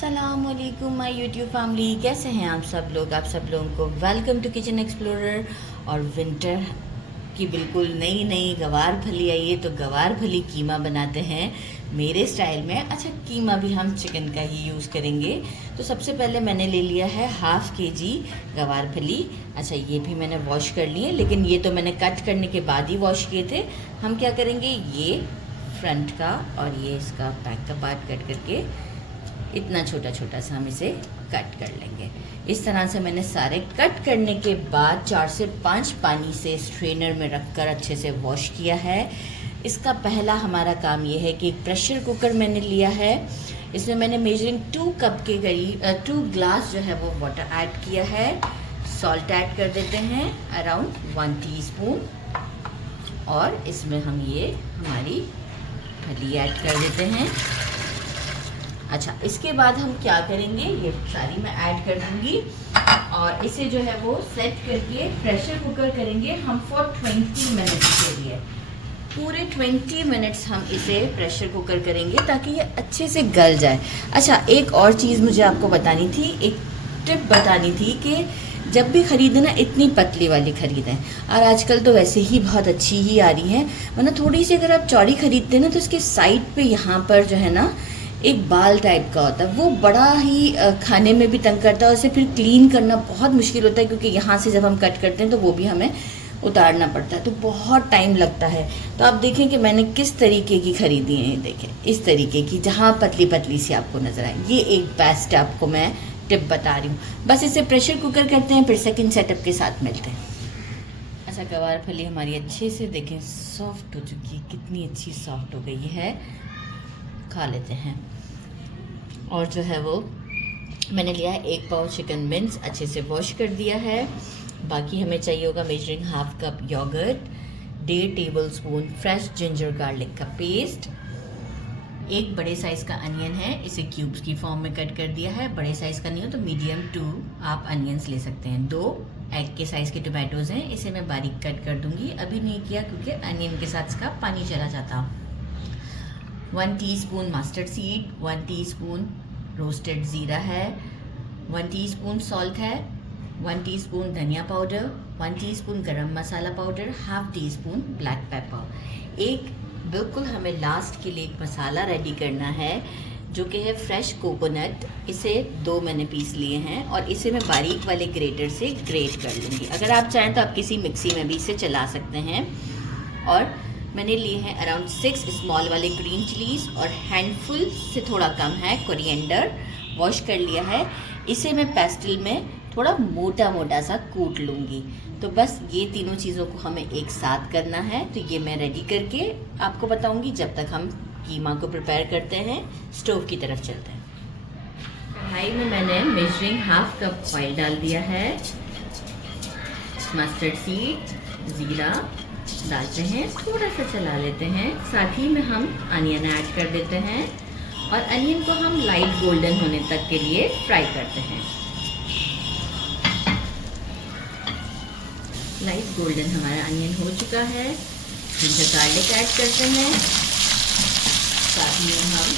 अस्सलामुअलैकुम my YouTube family, कैसे हैं आप सब लोग। आप सब लोगों को वेलकम टू किचन एक्सप्लोरर। और विंटर की बिल्कुल नई नई गवार भली आई है, तो गवार भली कीमा बनाते हैं मेरे स्टाइल में। अच्छा, कीमा भी हम चिकन का ही यूज़ करेंगे। तो सबसे पहले मैंने ले लिया है हाफ़ kg गवार भली। अच्छा, ये भी मैंने वॉश कर लिए, लेकिन ये तो मैंने कट करने के बाद ही वॉश किए थे। हम क्या करेंगे, ये फ्रंट का और ये इसका बैक का पार्ट कट करके इतना छोटा छोटा सा हम इसे कट कर लेंगे। इस तरह से मैंने सारे कट करने के बाद 4 से 5 पानी से स्ट्रेनर में रखकर अच्छे से वॉश किया है। इसका पहला हमारा काम ये है कि एक प्रेशर कुकर मैंने लिया है। इसमें मैंने मेजरिंग 2 कप के करीब 2 ग्लास जो है वो वाटर ऐड किया है। सॉल्ट ऐड कर देते हैं अराउंड 1 टीस्पून, और इसमें हम ये हमारी फली ऐड कर देते हैं। अच्छा, इसके बाद हम क्या करेंगे, ये सारी मैं ऐड कर दूंगी और इसे जो है वो सेट करके प्रेशर कुकर करेंगे हम फॉर 20 मिनट्स के लिए। पूरे 20 मिनट्स हम इसे प्रेशर कुकर करेंगे ताकि ये अच्छे से गल जाए। अच्छा, एक और चीज़ मुझे आपको बतानी थी, एक टिप बतानी थी कि जब भी ख़रीदें ना इतनी पतली वाली ख़रीदें। और आजकल तो वैसे ही बहुत अच्छी ही आ रही है, वरना थोड़ी सी अगर आप चौड़ी ख़रीदते हैं ना तो इसके साइड पे यहाँ पर जो है ना एक बाल टाइप का होता है, वो बड़ा ही खाने में भी तंग करता है और उसे फिर क्लीन करना बहुत मुश्किल होता है, क्योंकि यहाँ से जब हम कट करते हैं तो वो भी हमें उतारना पड़ता है, तो बहुत टाइम लगता है। तो आप देखें कि मैंने किस तरीके की ख़रीदी है, ये देखें इस तरीके की, जहाँ पतली पतली सी आपको नज़र आए। ये एक बेस्ट आपको मैं टिप बता रही हूँ। बस इसे प्रेशर कुकर करते हैं, फिर सेकेंड सेटअप के साथ मिलते हैं। अच्छा, गवार फली हमारी अच्छे से देखें सॉफ्ट हो चुकी है, कितनी अच्छी सॉफ्ट हो गई है। खा लेते हैं। और जो है वो मैंने लिया है 1 पाव चिकन मिन्स, अच्छे से वॉश कर दिया है। बाकी हमें चाहिए होगा measuring half cup yogurt, 1.5 tablespoon fresh ginger garlic का पेस्ट, 1 बड़े साइज़ का अनियन है, इसे क्यूब्स की फॉर्म में कट कर दिया है। बड़े साइज़ का नहीं हो तो मीडियम 2 आप अनियंस ले सकते हैं। 2 एग के साइज़ के टोमेटोज़ हैं, इसे मैं बारीक कट कर दूंगी। अभी नहीं किया क्योंकि अनियन के साथ इसका पानी चला जाता। 1 teaspoon mustard seed, 1 teaspoon roasted ज़ीरा है, 1 टीस्पून सॉल्ट है, 1 टीस्पून धनिया powder, 1 teaspoon garam masala powder, half teaspoon black pepper. एक बिल्कुल हमें लास्ट के लिए एक मसाला रेडी करना है जो कि है फ्रेश कोकोनट। इसे 2 मैंने पीस लिए हैं और इसे मैं बारीक वाले ग्रेटर से ग्रेट कर लूँगी। अगर आप चाहें तो आप किसी मिक्सी में भी इसे चला सकते हैं। और मैंने लिए हैं अराउंड 6 स्मॉल वाले ग्रीन चिलीज़ और हैंडफुल से थोड़ा कम है कोरिएंडर, वॉश कर लिया है। इसे मैं पेस्टल में थोड़ा मोटा मोटा सा कूट लूँगी। तो बस ये तीनों चीज़ों को हमें एक साथ करना है। तो ये मैं रेडी करके आपको बताऊँगी। जब तक हम कीमा को प्रिपेयर करते हैं, स्टोव की तरफ चलते हैं। कढ़ाई में मैंने मेजरिंग हाफ कप ऑयल डाल दिया है। मस्टर्ड सीड, ज़ीरा डालते हैं, थोड़ा सा चला लेते हैं। साथ ही में हम अनियन ऐड कर देते हैं और अनियन को हम लाइट गोल्डन होने तक के लिए फ्राई करते हैं। लाइट गोल्डन हमारा अनियन हो चुका है। जिंजर गार्लिक ऐड करते हैं। साथ में हम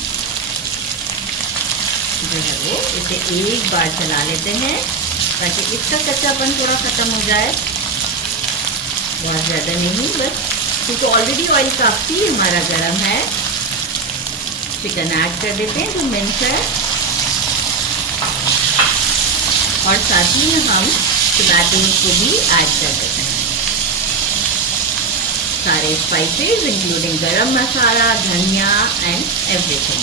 जो है वो इसे एक बार चला लेते हैं ताकि इसका कच्चापन थोड़ा ख़त्म हो जाए, बहुत ज़्यादा नहीं बस, क्योंकि ऑलरेडी ऑयल काफ़ी हमारा गर्म है। चिकन ऐड कर देते हैं जो मिन्स है, और साथ ही में हम टमाटोज को भी ऐड कर देते हैं। सारे स्पाइसेस इंक्लूडिंग गरम मसाला, धनिया एंड एवरीथिंग।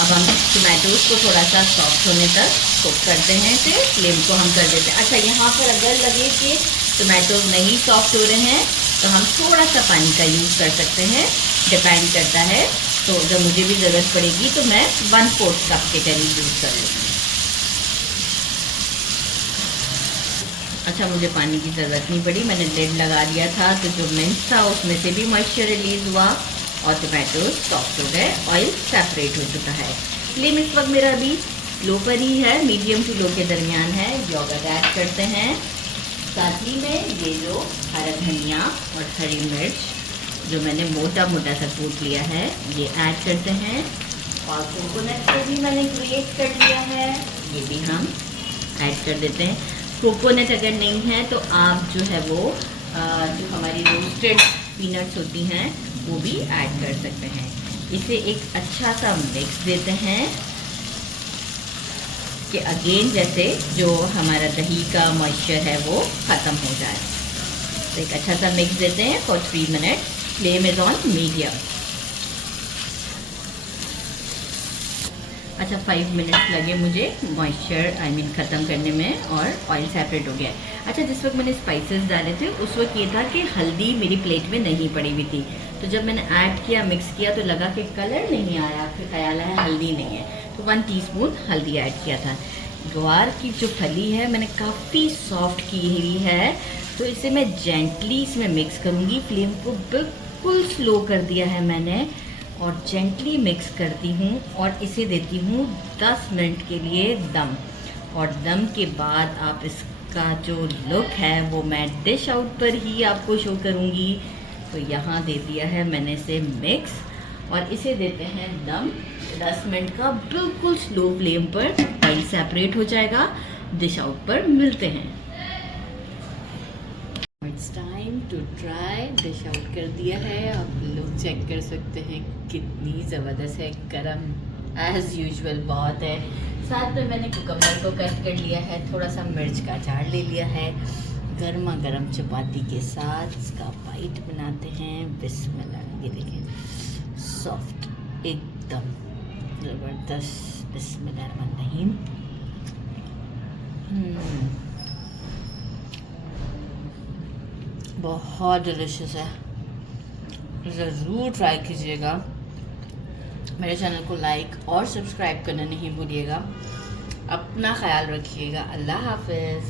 अब हम टमाटोज को थोड़ा सा सॉफ्ट होने तक कुक करते हैं, फिर फ्लेम को हम कर देते हैं। अच्छा, यहाँ पर अगर लगे कि टमाटोज नहीं सॉफ्ट हो रहे हैं तो हम थोड़ा सा पानी का यूज़ कर सकते हैं, डिपेंड करता है। तो जब मुझे भी ज़रूरत पड़ेगी तो मैं 1/4 कप के करीब यूज़ कर लूँगी। अच्छा, मुझे पानी की ज़रूरत नहीं पड़ी, मैंने लिड लगा दिया था, तो जो मिन्स था उसमें से भी मॉइस्चर रिलीज़ हुआ और टमाटोज सॉफ्ट हो गए, ऑयल सेपरेट हो चुका है। फ्लेम इस वक्त मेरा अभी लो पर ही है, मीडियम टू लो के दरमियान है। योगर्ट ऐड करते हैं। साथ ही में ये जो हरा धनिया और हरी मिर्च जो मैंने मोटा मोटा सा कूट लिया है, ये ऐड करते हैं। और कोकोनट को भी मैंने ग्रेट कर लिया है, ये भी हम ऐड कर देते हैं। कोकोनट अगर नहीं है तो आप जो है वो जो हमारी रोस्टेड पीनट्स होती हैं वो भी ऐड कर सकते हैं। इसे एक अच्छा सा मिक्स देते हैं कि अगेन जैसे जो हमारा दही का मॉइस्चर है वो ख़त्म हो जाए। तो एक अच्छा सा मिक्स देते हैं for 3 minute. Flame is on medium. अच्छा 5 मिनट्स लगे मुझे मॉइस्चर ख़त्म करने में और ऑयल सेपरेट हो गया। अच्छा जिस वक्त मैंने स्पाइसेस डाले थे उस वक्त ये था कि हल्दी मेरी प्लेट में नहीं पड़ी हुई थी, तो जब मैंने ऐड किया मिक्स किया तो लगा कि कलर नहीं आया, फिर ख्याल है हल्दी नहीं है, तो 1 टीस्पून हल्दी ऐड किया था। ग्वार की जो फली है मैंने काफ़ी सॉफ्ट की हुई है, तो इसे मैं जेंटली इसमें मिक्स करूँगी। फ्लेम को बिल्कुल स्लो कर दिया है मैंने और जेंटली मिक्स करती हूँ और इसे देती हूँ 10 मिनट के लिए दम। और दम के बाद आप इसका जो लुक है वो मैं डिश आउट पर ही आपको शो करूँगी। तो यहाँ दे दिया है मैंने इसे मिक्स और इसे देते हैं दम 10 मिनट का, बिल्कुल स्लो फ्लेम पर। ऑयल सेपरेट हो जाएगा, डिश आउट पर मिलते हैं। It's time to try. Dish out कर दिया है, आप लोग चेक कर सकते हैं कितनी ज़बरदस्त है। गरम एज़ यूजुअल बहुत है। साथ में मैंने कुकम्बर को कट कर लिया है, थोड़ा सा मिर्च का अचार ले लिया है। गर्मा गर्म चपाती के साथ इसका बाइट बनाते हैं। बिस्मिल्लाह, ये देखें सॉफ्ट एकदम ज़बरदस्त। बिस्मिल्लाहिर्रहमानिर्रहीम। बहुत डिलीशियस है, ज़रूर ट्राई कीजिएगा। मेरे चैनल को लाइक और सब्सक्राइब करना नहीं भूलिएगा। अपना ख्याल रखिएगा। अल्लाह हाफ़िज़।